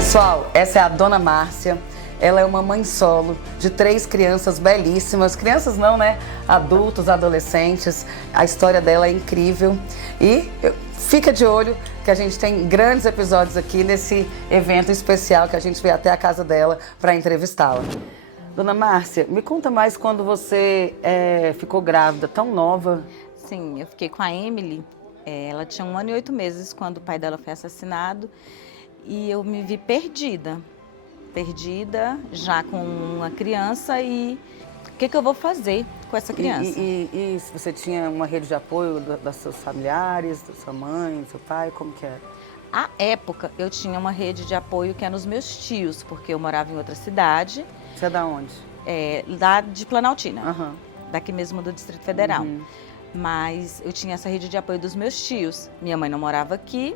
Pessoal, essa é a Dona Márcia. Ela é uma mãe solo de 3 crianças belíssimas. Crianças não, né? Adultos, adolescentes. A história dela é incrível. E fica de olho que a gente tem grandes episódios aqui nesse evento especial que a gente veio até a casa dela para entrevistá-la. Dona Márcia, me conta mais quando você ficou grávida, tão nova. Sim, eu fiquei com a Emily. Ela tinha 1 ano e 8 meses quando o pai dela foi assassinado. E eu me vi perdida já com uma criança e o que eu vou fazer com essa criança? E se você tinha uma rede de apoio das seus familiares, da sua mãe, do seu pai, como que era? À época, eu tinha uma rede de apoio que é nos meus tios, porque eu morava em outra cidade. Você é da onde? Lá de Planaltina, Uhum. daqui mesmo do Distrito Federal. Uhum. Mas eu tinha essa rede de apoio dos meus tios. Minha mãe não morava aqui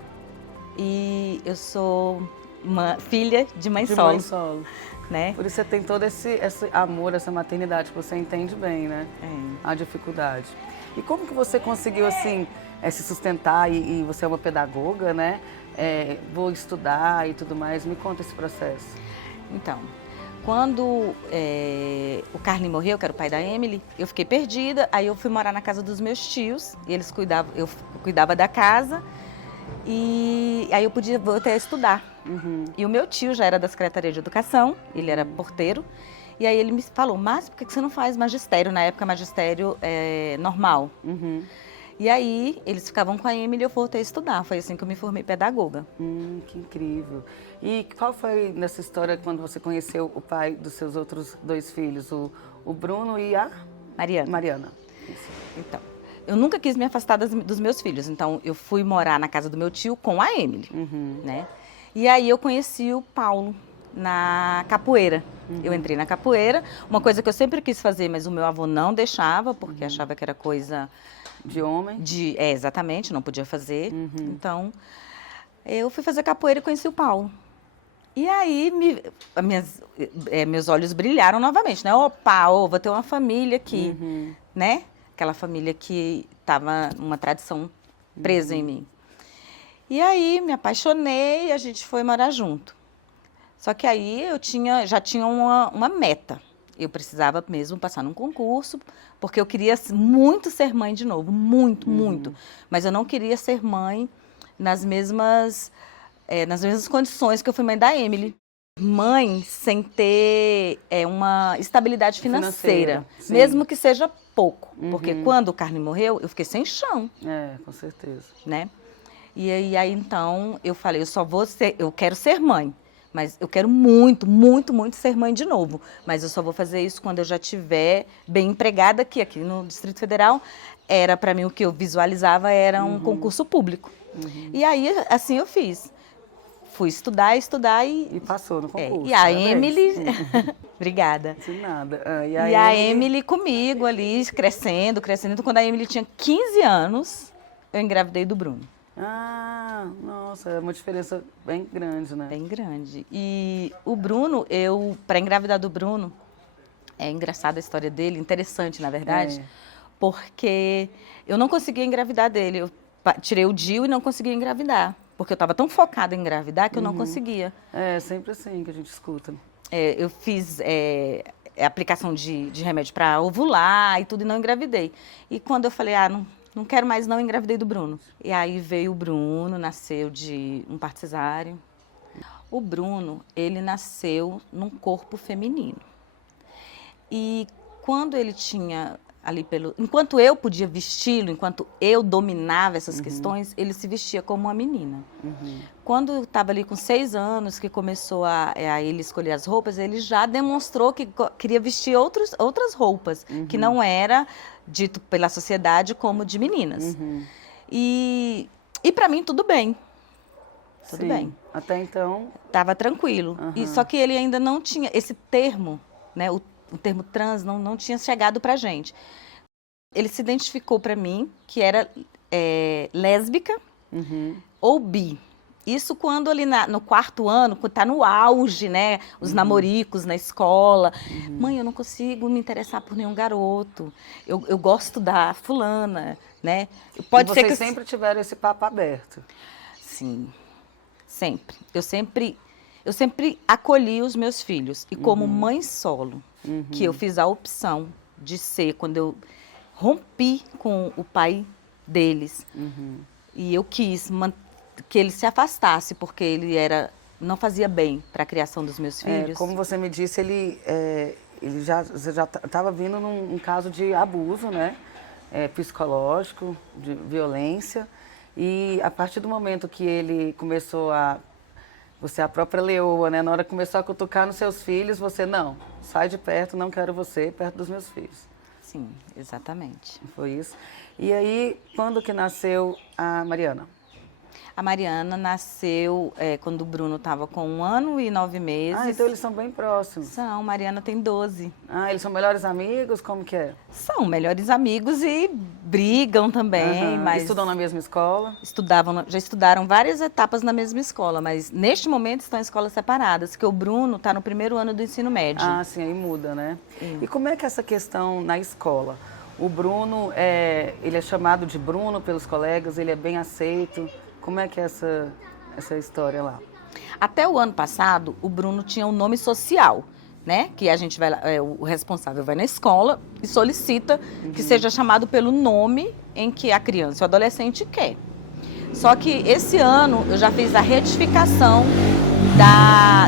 e eu sou uma filha de mãe solo. Mãe solo. Né? Por isso você tem todo esse amor, essa maternidade que você entende bem, né? A dificuldade. E como que você conseguiu, assim, se sustentar e você é uma pedagoga, né? Vou estudar e tudo mais. Me conta esse processo. Então, quando o Carlinhos morreu, que era o pai da Emily, eu fiquei perdida. Aí eu fui morar na casa dos meus tios e eles eu cuidava da casa. E aí eu voltei a estudar. Uhum. E o meu tio já era da Secretaria de Educação, ele era porteiro. E aí ele me falou, Márcia, por que você não faz magistério? Na época, magistério normal. Uhum. E aí eles ficavam com a Emily e eu voltei a estudar. Foi assim que eu me formei pedagoga. Que incrível. E qual foi nessa história quando você conheceu o pai dos seus outros 2 filhos, o Bruno e a Mariana? Isso. Então, eu nunca quis me afastar dos meus filhos, então eu fui morar na casa do meu tio com a Emily, né? E aí eu conheci o Paulo na capoeira. Eu entrei na capoeira, uma coisa que eu sempre quis fazer, mas o meu avô não deixava, porque achava que era coisa... De homem? Exatamente, não podia fazer. Então, eu fui fazer capoeira e conheci o Paulo. E aí, meus olhos brilharam novamente, né? Opa, vou ter uma família aqui, né? Aquela família que estava numa tradição presa em mim. E aí, me apaixonei e a gente foi morar junto. Só que aí eu já tinha uma meta. Eu precisava mesmo passar num concurso, porque eu queria muito ser mãe de novo, muito, muito. Mas eu não queria ser mãe nas mesmas condições que eu fui mãe da Emily. Mãe sem ter uma estabilidade financeira mesmo que seja pouco. Porque quando o Carlinhos morreu, eu fiquei sem chão. Com certeza. Né? E aí, então, eu falei, eu quero ser mãe. Mas eu quero muito, muito, muito ser mãe de novo. Mas eu só vou fazer isso quando eu já estiver bem empregada aqui no Distrito Federal. Para mim, o que eu visualizava era um concurso público. E aí, assim eu fiz. Fui estudar e... E passou no concurso. E a Emily... Obrigada. De nada. E a Emily comigo ali, crescendo. Então, quando a Emily tinha 15 anos, eu engravidei do Bruno. Ah, nossa, é uma diferença bem grande, né? Bem grande. E o Bruno, para engravidar do Bruno, é engraçada a história dele, interessante, na verdade, porque eu não conseguia engravidar dele. Eu tirei o DIU e não conseguia engravidar, porque eu estava tão focada em engravidar que eu não conseguia. É sempre assim que a gente escuta. Eu fiz aplicação de remédio para ovular e tudo e não engravidei. E quando eu falei, não quero mais, não engravidei do Bruno. E aí veio o Bruno, nasceu de um parto cesáreo. O Bruno, ele nasceu num corpo feminino. E quando ele tinha enquanto eu podia vesti-lo, enquanto eu dominava essas questões, ele se vestia como uma menina. Quando eu estava ali com 6 anos, que começou a ele escolher as roupas, ele já demonstrou que queria vestir outras roupas, que não era dito pela sociedade como de meninas. E para mim, tudo bem. Tudo bem. Até então... Estava tranquilo. E só que ele ainda não tinha esse termo, né? O termo trans não tinha chegado pra gente. Ele se identificou para mim que era lésbica ou bi. Isso quando ali no 4º ano, quando tá no auge, né? Os namoricos na escola. Mãe, eu não consigo me interessar por nenhum garoto. Eu gosto da fulana, né? Pode ser que sempre tiveram esse papo aberto. Sim, sempre. Eu sempre eu sempre acolhi os meus filhos. E como mãe solo, que eu fiz a opção de ser, quando eu rompi com o pai deles, e eu quis que ele se afastasse, porque ele não fazia bem para a criação dos meus filhos. Como você me disse, ele já estava vindo num caso de abuso, né? Psicológico, de violência. E a partir do momento que ele começou você é a própria leoa, né? Na hora que começou a cutucar nos seus filhos, você, não, sai de perto, não quero você perto dos meus filhos. Sim, exatamente. Foi isso. E aí, quando que nasceu a Mariana? A Mariana nasceu quando o Bruno estava com 1 ano e 9 meses. Ah, então eles são bem próximos. São, Mariana tem 12. Ah, eles são melhores amigos? Como que é? São melhores amigos e brigam também, mas... Estudam na mesma escola? Já estudaram várias etapas na mesma escola, mas neste momento estão em escolas separadas, porque o Bruno está no 1º ano do ensino médio. Ah, sim, aí muda, né? Sim. E como é que é essa questão na escola? O Bruno, ele é chamado de Bruno pelos colegas, ele é bem aceito. Como é que é essa história lá? Até o ano passado, o Bruno tinha um nome social, né? Que a gente vai lá, o responsável vai na escola e solicita que seja chamado pelo nome em que a criança ou adolescente quer. Só que esse ano eu já fiz a retificação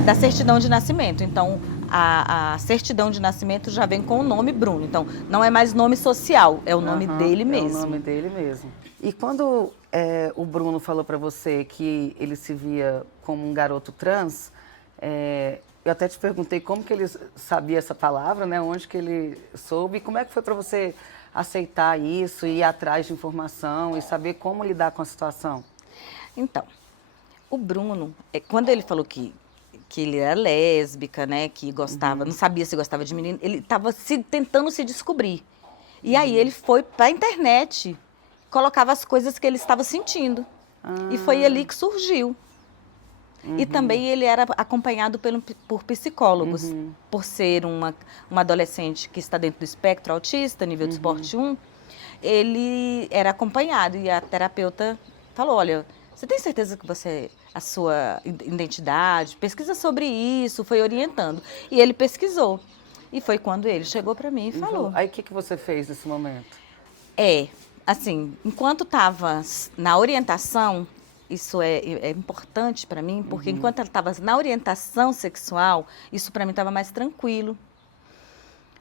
da certidão de nascimento. Então, a certidão de nascimento já vem com o nome Bruno. Então, não é mais nome social, é o nome dele mesmo. É o nome dele mesmo. E quando o Bruno falou para você que ele se via como um garoto trans, eu até te perguntei como que ele sabia essa palavra, né? Onde que ele soube, e como é que foi para você aceitar isso, ir atrás de informação e saber como lidar com a situação? Então, o Bruno, quando ele falou que ele era lésbica, né? Que gostava, não sabia se gostava de menino, ele estava tentando se descobrir. E aí ele foi para a internet, colocava as coisas que ele estava sentindo. E foi ali que surgiu. E também ele era acompanhado por psicólogos. Por ser uma adolescente que está dentro do espectro autista, nível de suporte 1, ele era acompanhado. E a terapeuta falou, olha, você tem certeza que a sua identidade? Pesquisa sobre isso, foi orientando. E ele pesquisou. E foi quando ele chegou para mim e falou. Aí o que você fez nesse momento? Assim, enquanto estava na orientação, isso é importante para mim, porque enquanto ela estava na orientação sexual, isso para mim estava mais tranquilo.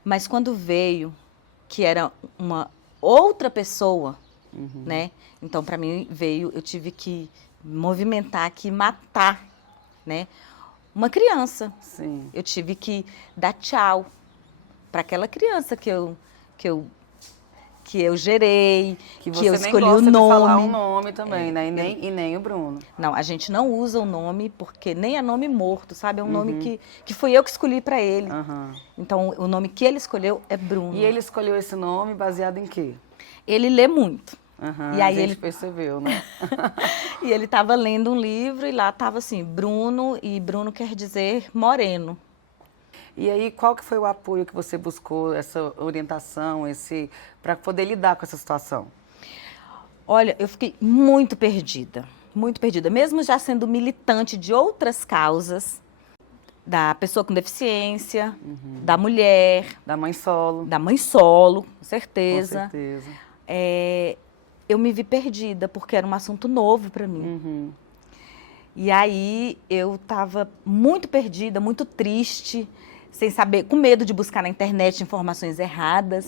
Mas quando veio que era uma outra pessoa, né? Então, para mim, eu tive que movimentar, que matar, né? Uma criança. Sim. Eu tive que dar tchau para aquela criança que eu gerei, que eu escolhi o nome. De falar o nome também, né? E nem o Bruno. Não, a gente não usa o nome porque nem é nome morto, sabe? É um nome que fui eu que escolhi para ele. Então, o nome que ele escolheu é Bruno. E ele escolheu esse nome baseado em quê? Ele lê muito. E aí a gente percebeu, né? E ele estava lendo um livro e lá estava assim, Bruno, e Bruno quer dizer moreno. E aí, qual que foi o apoio que você buscou, essa orientação, para poder lidar com essa situação? Olha, eu fiquei muito perdida, mesmo já sendo militante de outras causas, da pessoa com deficiência, da mulher. Da mãe solo. Da mãe solo, com certeza. Com certeza. Eu me vi perdida, porque era um assunto novo para mim. E aí eu estava muito perdida, muito triste, sem saber, com medo de buscar na internet informações erradas.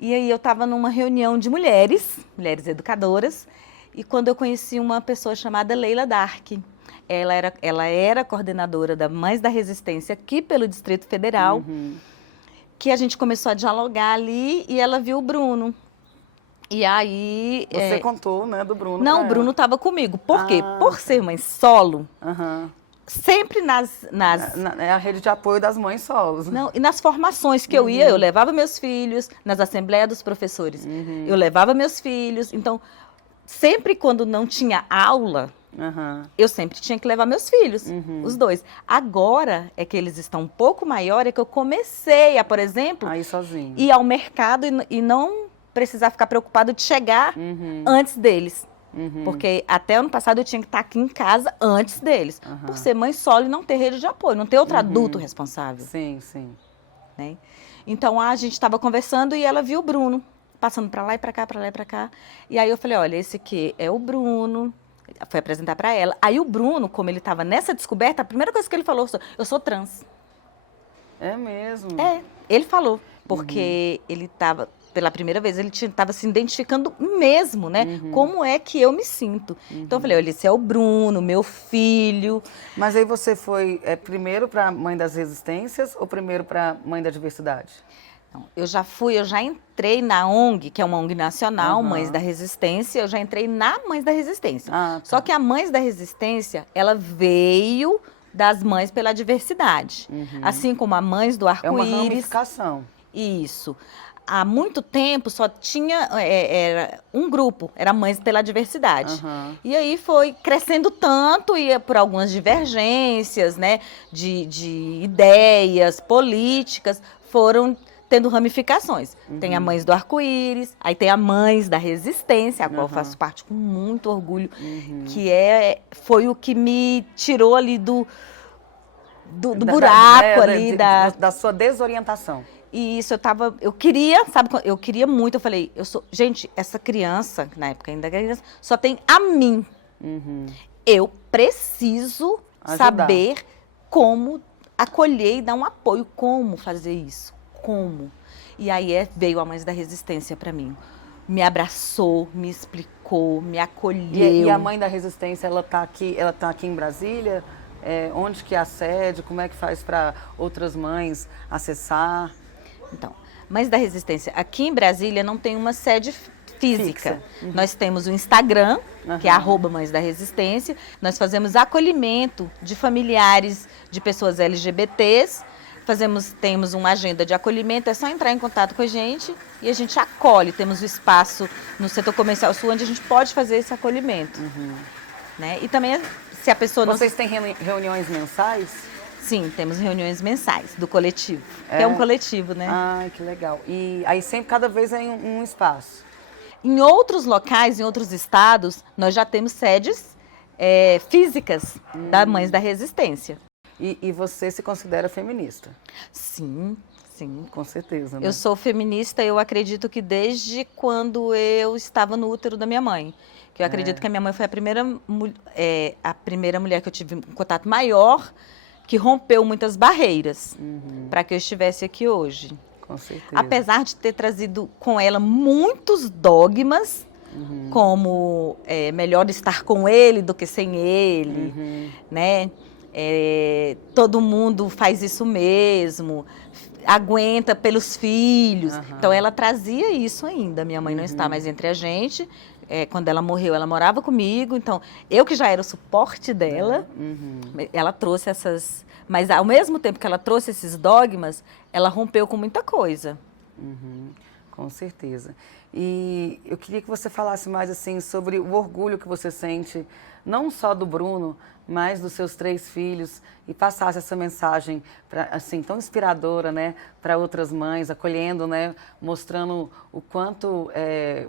E aí eu estava numa reunião de mulheres educadoras, e quando eu conheci uma pessoa chamada Leila Dark. Ela era coordenadora da Mães da Resistência aqui pelo Distrito Federal, que a gente começou a dialogar ali, e ela viu o Bruno. E aí... Você contou, né, do Bruno? Não, o Bruno estava comigo. Por quê? Por ser mãe solo, sempre É a rede de apoio das mães solos. Não, e nas formações que eu ia, eu levava meus filhos, nas assembleias dos professores, eu levava meus filhos. Então, sempre quando não tinha aula, eu sempre tinha que levar meus filhos, os dois. Agora é que eles estão um pouco maiores, é que eu comecei a, por exemplo, ir ao mercado e não precisar ficar preocupado de chegar antes deles. Porque até ano passado eu tinha que estar aqui em casa antes deles. Por ser mãe solo e não ter rede de apoio, não ter outro adulto responsável. Sim, sim. Né? Então a gente estava conversando e ela viu o Bruno passando para lá e para cá, para lá e para cá. E aí eu falei, olha, esse aqui é o Bruno. Foi apresentar para ela. Aí o Bruno, como ele estava nessa descoberta, a primeira coisa que ele falou, eu sou trans. É mesmo? É, ele falou, porque ele estava, pela primeira vez, ele estava se identificando mesmo, né? Como é que eu me sinto. Então eu falei, olha, esse é o Bruno, meu filho. Mas aí você foi primeiro para Mãe das Resistências ou primeiro para Mãe da Diversidade? Não, eu já entrei na ONG, que é uma ONG nacional, Mães da Resistência, eu já entrei na Mães da Resistência. Ah, tá. Só que a Mães da Resistência, ela veio das Mães pela Diversidade. Assim como a Mães do É uma Arco-Íris. ramificação. Isso. Há muito tempo só tinha era um grupo, era Mães pela Diversidade. E aí foi crescendo tanto, e por algumas divergências, né, de ideias políticas, foram tendo ramificações. Tem a Mães do Arco-Íris, aí tem a Mães da Resistência, a qual eu faço parte com muito orgulho, que foi o que me tirou ali do buraco ali da sua desorientação. E isso eu queria, sabe, eu queria muito, eu falei, gente, essa criança, na época ainda criança, só tem a mim. Eu preciso saber como acolher e dar um apoio, como fazer isso, como. E aí veio a Mães da Resistência para mim. Me abraçou, me explicou, me acolheu. E a Mãe da Resistência, ela tá aqui em Brasília? Onde que é a sede? Como é que faz para outras mães acessar? Então, Mães da Resistência, aqui em Brasília não tem uma sede física. Nós temos o Instagram, que é @Mães da Resistência. Nós fazemos acolhimento de familiares de pessoas LGBTs. Temos uma agenda de acolhimento, é só entrar em contato com a gente e a gente acolhe. Temos o espaço no Setor Comercial Sul onde a gente pode fazer esse acolhimento. Né? E também, se a pessoa não... Vocês têm reuniões mensais? Sim, temos reuniões mensais do coletivo, que é um coletivo, né? Ai, que legal. E aí sempre, cada vez é em um espaço? Em outros locais, em outros estados, nós já temos sedes físicas da Mães da Resistência. E você se considera feminista? Sim, sim. Com certeza, né? Eu sou feminista, eu acredito que desde quando eu estava no útero da minha mãe. Que eu acredito que a minha mãe foi a primeira mulher que eu tive um contato maior, que rompeu muitas barreiras para que eu estivesse aqui hoje. Com certeza. Apesar de ter trazido com ela muitos dogmas, como melhor estar com ele do que sem ele, né? Todo mundo faz isso mesmo, aguenta pelos filhos. Então ela trazia isso ainda. Minha mãe não está mais entre a gente. Quando ela morreu, ela morava comigo, então eu que já era o suporte dela, ela trouxe essas... Mas ao mesmo tempo que ela trouxe esses dogmas, ela rompeu com muita coisa. Com certeza. E eu queria que você falasse mais assim sobre o orgulho que você sente, não só do Bruno, mas dos seus 3 filhos, e passasse essa mensagem assim, tão inspiradora, né, para outras mães, acolhendo, né, mostrando o quanto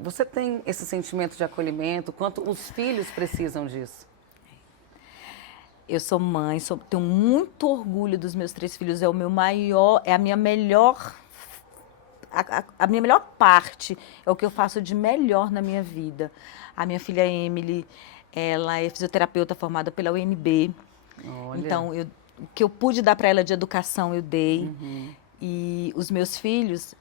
você tem esse sentimento de acolhimento, o quanto os filhos precisam disso. Eu sou mãe, tenho muito orgulho dos meus 3 filhos, é a minha melhor... A minha melhor parte, é o que eu faço de melhor na minha vida. A minha filha Emily, ela é fisioterapeuta formada pela UNB. Olha. Então, o que eu pude dar para ela de educação, eu dei. E os meus filhos,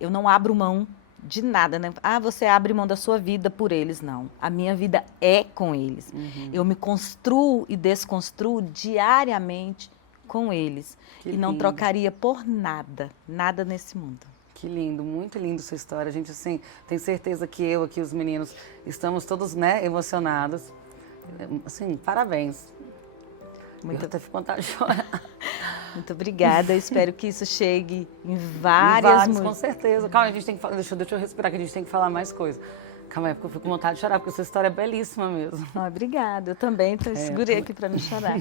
eu não abro mão de nada, né? Você abre mão da sua vida por eles, não. A minha vida é com eles. Eu me construo e desconstruo diariamente com eles. Que e não lindo. trocaria por nada, nada nesse mundo. Que lindo, muito lindo sua história. A gente, assim, tem certeza que eu aqui, os meninos, estamos todos, né, emocionados. Assim, parabéns. Eu até fico com vontade de chorar. Muito obrigada. Eu espero que isso chegue em várias com certeza. Calma, a gente tem que falar, deixa eu respirar, que a gente tem que falar mais coisas. Calma aí, porque eu fico com vontade de chorar, porque essa história é belíssima mesmo. Obrigada. Eu também segurei aqui para não chorar.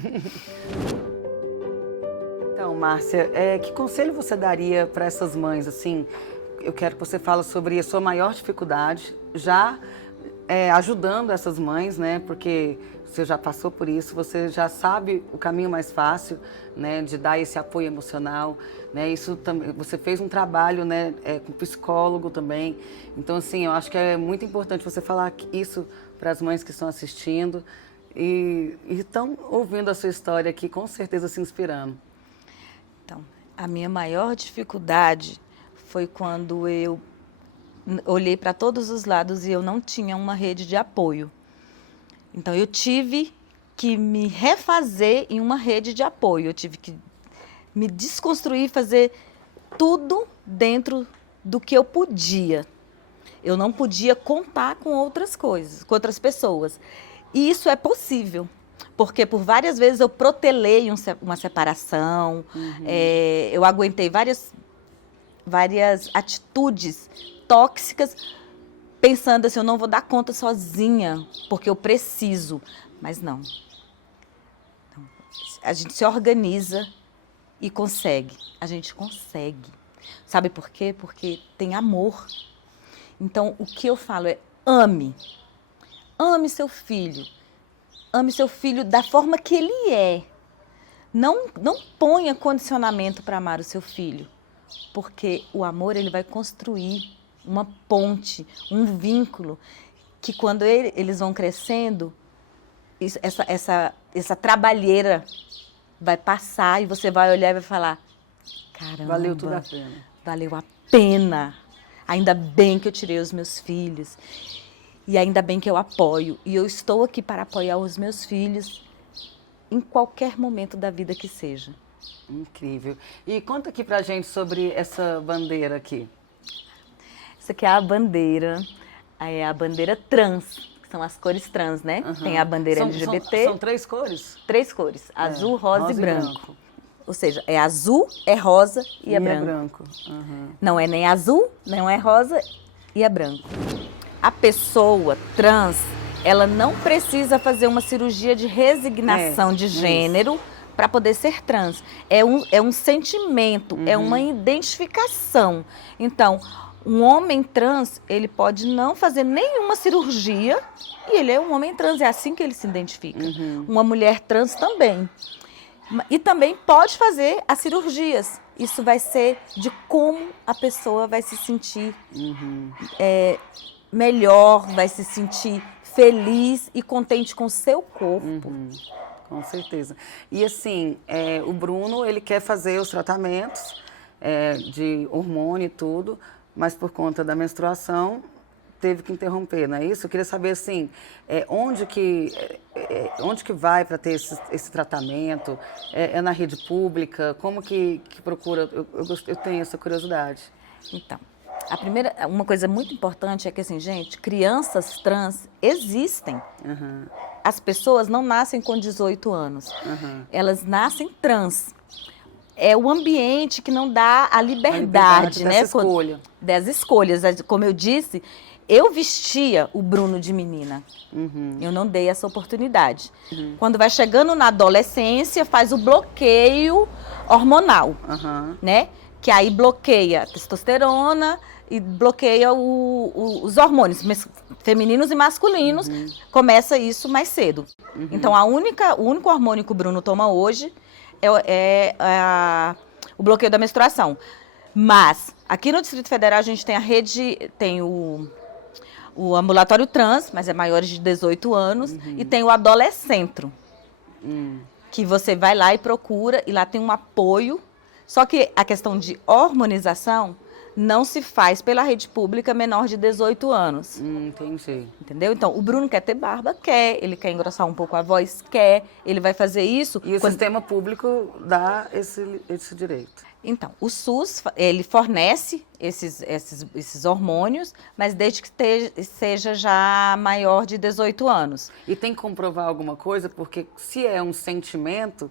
Então, Márcia, que conselho você daria para essas mães, assim? Eu quero que você fale sobre a sua maior dificuldade, já ajudando essas mães, né? Porque você já passou por isso, você já sabe o caminho mais fácil, né? De dar esse apoio emocional, né? Isso também, você fez um trabalho, né? Com psicólogo também. Então, assim, eu acho que é muito importante você falar isso para as mães que estão assistindo e estão ouvindo a sua história aqui, com certeza se inspirando. Então, a minha maior dificuldade foi quando eu olhei para todos os lados e eu não tinha uma rede de apoio. Então, eu tive que me refazer em uma rede de apoio. Eu tive que me desconstruir, fazer tudo dentro do que eu podia. Eu não podia contar com outras coisas, com outras pessoas. E isso é possível, porque por várias vezes eu protelei uma separação, eu aguentei várias atitudes tóxicas, pensando assim, eu não vou dar conta sozinha, porque eu preciso. Mas não. A gente se organiza e consegue. A gente consegue. Sabe por quê? Porque tem amor. Então, o que eu falo é ame. Ame seu filho. Ame seu filho da forma que ele é. Não ponha condicionamento para amar o seu filho. Porque o amor, ele vai construir uma ponte, um vínculo, que quando eles vão crescendo, essa trabalheira vai passar e você vai olhar e vai falar, caramba, valeu tudo a pena. Valeu a pena. Ainda bem que eu tirei os meus filhos. E ainda bem que eu apoio. E eu estou aqui para apoiar os meus filhos em qualquer momento da vida que seja. Incrível. E conta aqui pra gente sobre essa bandeira aqui. Essa aqui é a bandeira trans, que são as cores trans, né? Tem a bandeira LGBT. São 3 cores? 3 cores, azul, rosa e branco. Ou seja, é azul, é rosa e é branco. Não é nem azul, não é rosa e é branco. A pessoa trans, ela não precisa fazer uma cirurgia de resignação de gênero para poder ser trans. É um sentimento, é uma identificação. Então, um homem trans, ele pode não fazer nenhuma cirurgia e ele é um homem trans, é assim que ele se identifica. Uma mulher trans também. E também pode fazer as cirurgias. Isso vai ser de como a pessoa vai se sentir melhor, vai se sentir feliz e contente com o seu corpo. Com certeza. E assim, o Bruno, ele quer fazer os tratamentos de hormônio e tudo, mas por conta da menstruação teve que interromper, não é isso? Eu queria saber assim, onde que vai para ter esse tratamento? É na rede pública? Como que procura? Eu tenho essa curiosidade. Então, uma coisa muito importante é que assim, gente, crianças trans existem. As pessoas não nascem com 18 anos. Elas nascem trans. É o ambiente que não dá a liberdade, né? Das escolhas. Como eu disse, eu vestia o Bruno de menina. Eu não dei essa oportunidade. Quando vai chegando na adolescência, faz o bloqueio hormonal, né? Que aí bloqueia a testosterona e bloqueia os hormônios femininos e masculinos. Começa isso mais cedo. Então, o único hormônio que o Bruno toma hoje é o bloqueio da menstruação. Mas, aqui no Distrito Federal, a gente tem tem o ambulatório trans, mas é maiores de 18 anos, e tem o adolescentro, que você vai lá e procura, e lá tem um apoio. Só que a questão de hormonização não se faz pela rede pública menor de 18 anos. Entendi. Entendeu? Então, o Bruno quer ter barba? Quer. Ele quer engrossar um pouco a voz? Quer. Ele vai fazer isso. E o sistema público dá esse direito? Então, o SUS, ele fornece esses hormônios, mas desde que seja já maior de 18 anos. E tem que comprovar alguma coisa? Porque se é um sentimento,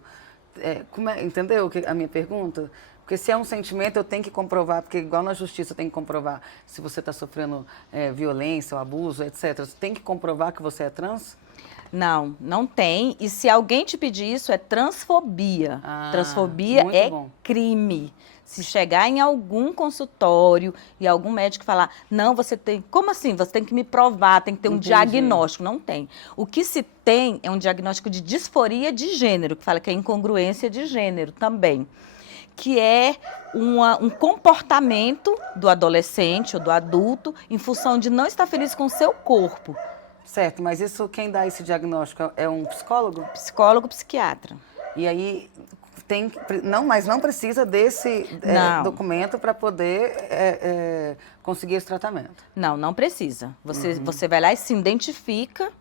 entendeu a minha pergunta? Porque se é um sentimento, eu tenho que comprovar, porque igual na justiça eu tenho que comprovar se você está sofrendo violência ou abuso, etc. Você tem que comprovar que você é trans? Não, não tem. E se alguém te pedir isso, é transfobia. Transfobia é crime. Se chegar em algum consultório e algum médico falar, não, você tem... Como assim? Você tem que me provar, tem que ter um diagnóstico. Não tem. O que se tem é um diagnóstico de disforia de gênero, que fala que é incongruência de gênero também, que é um comportamento do adolescente ou do adulto em função de não estar feliz com o seu corpo. Certo, mas isso, quem dá esse diagnóstico é um psicólogo? Psicólogo, psiquiatra. E aí, mas não precisa desse documento para poder conseguir esse tratamento? Não precisa. Você vai lá e se identifica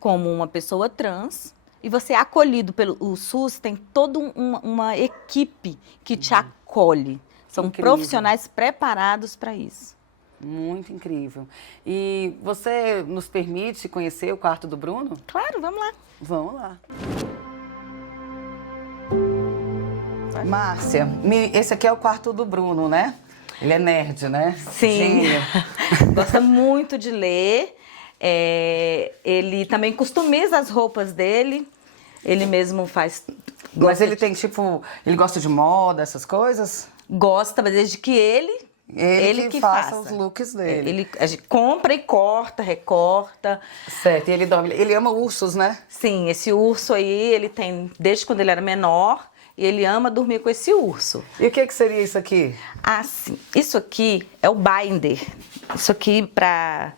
como uma pessoa trans e você é acolhido o SUS, tem toda uma equipe que te acolhe. São profissionais preparados para isso. Muito incrível. E você nos permite conhecer o quarto do Bruno? Claro, vamos lá. Vamos lá. Márcia, esse aqui é o quarto do Bruno, né? Ele é nerd, né? Sim. Gosta muito de ler. Ele também customiza as roupas dele. Ele mesmo faz... Mas ele tem, tipo... Ele gosta de moda, essas coisas? Gosta, mas desde que ele que faça os looks dele. A gente compra e corta, recorta. Certo, e ele dorme. Ele ama ursos, né? Sim, esse urso aí, ele tem desde quando ele era menor, e ele ama dormir com esse urso. E o que seria isso aqui? Ah, sim. Isso aqui é o binder. Isso aqui, para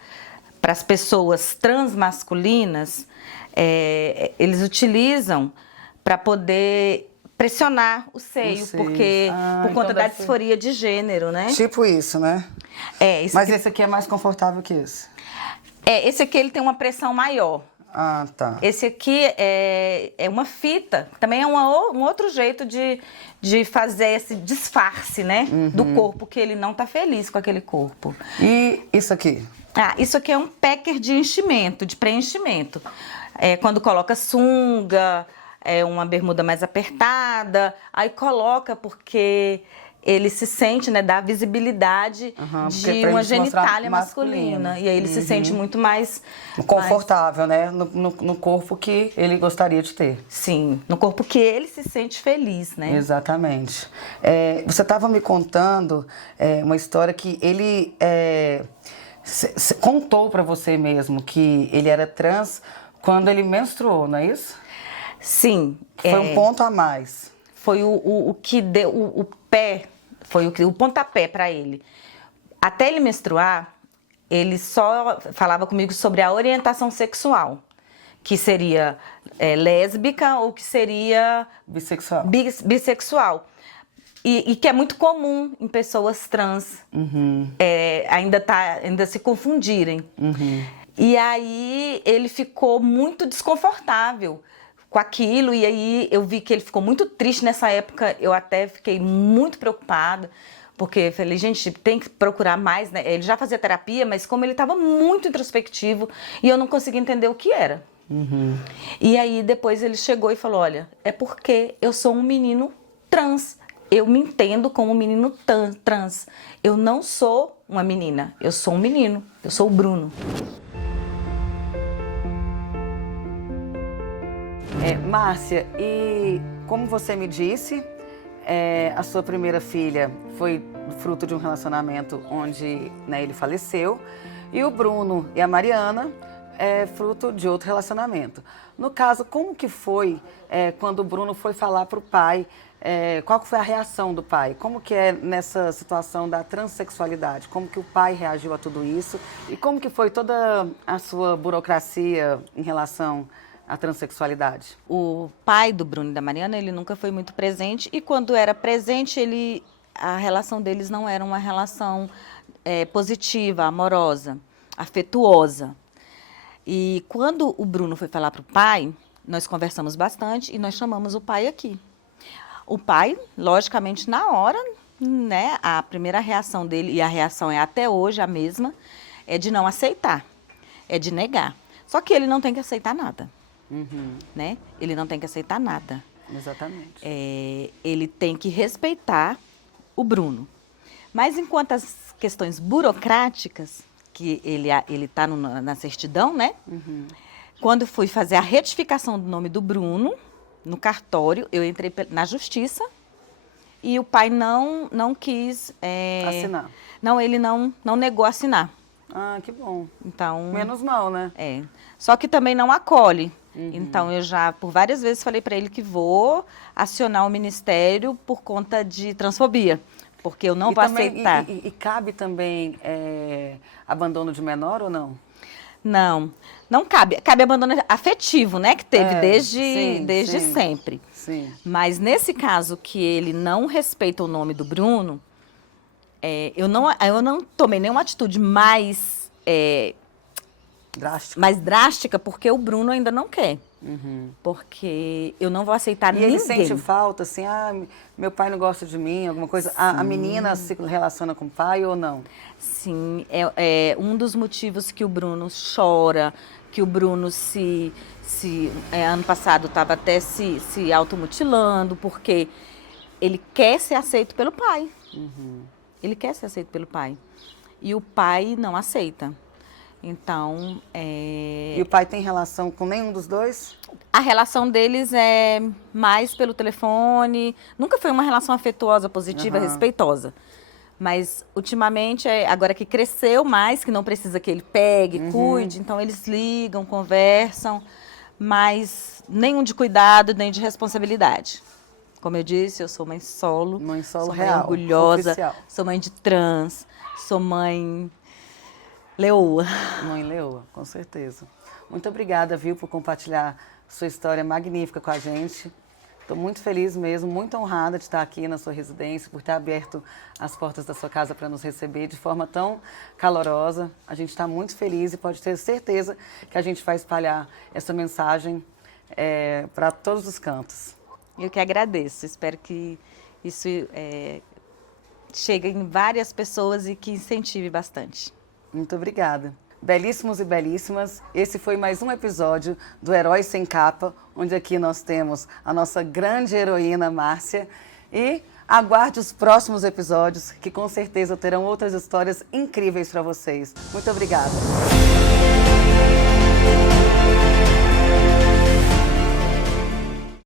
as pessoas transmasculinas, eles utilizam para poder pressionar o seio, porque por conta da disforia de gênero, né? Tipo isso, né? Mas esse aqui é mais confortável que esse? Esse aqui ele tem uma pressão maior. Ah, tá. Esse aqui é uma fita, também é um outro jeito de fazer esse disfarce, né? Do corpo, que ele não tá feliz com aquele corpo. E isso aqui? Isso aqui é um packer de enchimento, de preenchimento. Quando coloca sunga, uma bermuda mais apertada, aí coloca porque ele se sente, né, dá visibilidade de uma genitália masculina. E aí ele se sente muito mais... Confortável, né? No corpo que ele gostaria de ter. Sim, no corpo que ele se sente feliz, né? Exatamente. Você estava me contando uma história que ele contou para você mesmo que ele era trans quando ele menstruou, não é isso? Sim. Foi um ponto a mais. Foi o que deu o pé, foi o pontapé para ele. Até ele menstruar, ele só falava comigo sobre a orientação sexual, que seria lésbica ou que seria bissexual. E que é muito comum em pessoas trans ainda se confundirem. E aí ele ficou muito desconfortável com aquilo, e aí eu vi que ele ficou muito triste nessa época. Eu até fiquei muito preocupada, porque falei, gente, tem que procurar mais, né? Ele já fazia terapia, mas como ele estava muito introspectivo, e eu não conseguia entender o que era. E aí depois ele chegou e falou, olha, é porque eu sou um menino trans, eu me entendo como um menino trans, eu não sou uma menina, eu sou um menino, eu sou o Bruno. Márcia, e como você me disse, a sua primeira filha foi fruto de um relacionamento onde, né, ele faleceu, e o Bruno e a Mariana é fruto de outro relacionamento. No caso, como que foi quando o Bruno foi falar para o pai, qual que foi a reação do pai? Como que é nessa situação da transexualidade? Como que o pai reagiu a tudo isso? E como que foi toda a sua burocracia em relação à transexualidade? O pai do Bruno e da Mariana, ele nunca foi muito presente, e quando era presente, a relação deles não era uma relação positiva, amorosa, afetuosa. E quando o Bruno foi falar para o pai, nós conversamos bastante e nós chamamos o pai aqui. O pai, logicamente, na hora, né, a primeira reação dele, e a reação é até hoje a mesma, é de não aceitar, é de negar. Só que ele não tem que aceitar nada. Né? Ele não tem que aceitar nada. Exatamente. Ele tem que respeitar o Bruno. Mas enquanto as questões burocráticas, que ele está na certidão, né? Quando fui fazer a retificação do nome do Bruno, no cartório, eu entrei na justiça, e o pai não quis... Assinar. Não, ele não negou assinar. Ah, que bom. Então, Menos mal, né? Só que também não acolhe. Então, eu já, por várias vezes, falei para ele que vou acionar o ministério por conta de transfobia. Porque eu não vou aceitar. E cabe também abandono de menor ou não? Não, não cabe. Cabe abandono afetivo, né? Que teve desde sim, sempre. Sim. Mas nesse caso que ele não respeita o nome do Bruno, eu não tomei nenhuma atitude mais drástica, porque o Bruno ainda não quer. Porque eu não vou aceitar ninguém. E ele sente falta, assim, meu pai não gosta de mim, alguma coisa. A menina se relaciona com o pai ou não? Sim, é um dos motivos que o Bruno chora, que o Bruno ano passado estava até se automutilando, porque ele quer ser aceito pelo pai. Ele quer ser aceito pelo pai. E o pai não aceita. Então, E o pai tem relação com nenhum dos dois? A relação deles é mais pelo telefone. Nunca foi uma relação afetuosa, positiva, respeitosa. Mas, ultimamente, agora que cresceu mais, que não precisa que ele pegue, cuide, então eles ligam, conversam, mas nenhum de cuidado, nem de responsabilidade. Como eu disse, eu sou mãe solo. Mãe solo sou real, mãe orgulhosa, oficial. Sou mãe de trans, sou mãe leoa. Mãe leoa, com certeza. Muito obrigada, viu, por compartilhar sua história magnífica com a gente. Estou muito feliz mesmo, muito honrada de estar aqui na sua residência, por ter aberto as portas da sua casa para nos receber de forma tão calorosa. A gente está muito feliz e pode ter certeza que a gente vai espalhar essa mensagem para todos os cantos. Eu que agradeço. Espero que isso chegue em várias pessoas e que incentive bastante. Muito obrigada. Belíssimos e belíssimas, esse foi mais um episódio do Herói Sem Capa, onde aqui nós temos a nossa grande heroína Márcia. E aguarde os próximos episódios, que com certeza terão outras histórias incríveis para vocês. Muito obrigada.